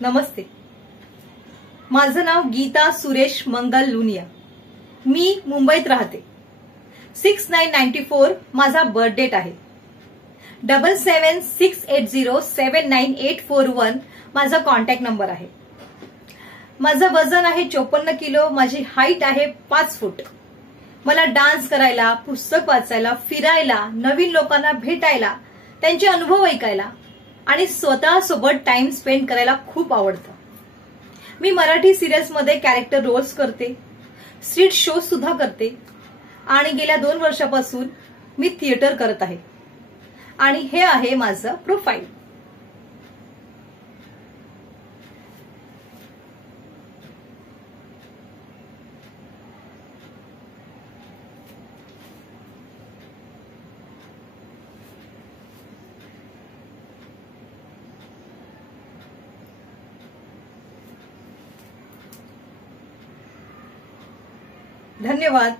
नमस्ते. माझं नाव गीता सुरेश मंगल लुनिया. मी मुंबईत राहते. 6994 माझा बर्थ डेट आहे. 7768079841 माझा कॉन्टॅक्ट नंबर आहे. माझं वजन आहे 54 किलो. माझी हाईट आहे 5 फूट. मला डान्स करायला, पुस्तक वाचायला, फिरायला, नवीन लोकांना भेटायला, त्यांचे अनुभव ऐकायला आणि स्वतःसोबत टाइम स्पेंड करायला खूप आवडतं. मी मराठी सिरियल्समध्ये कॅरेक्टर रोल्स करते, स्ट्रीट शो सुद्धा करते आणि गेल्या 2 वर्षापासून मी थिएटर करत आहे. आणि हे आहे माझं प्रोफाईल. धन्यवाद.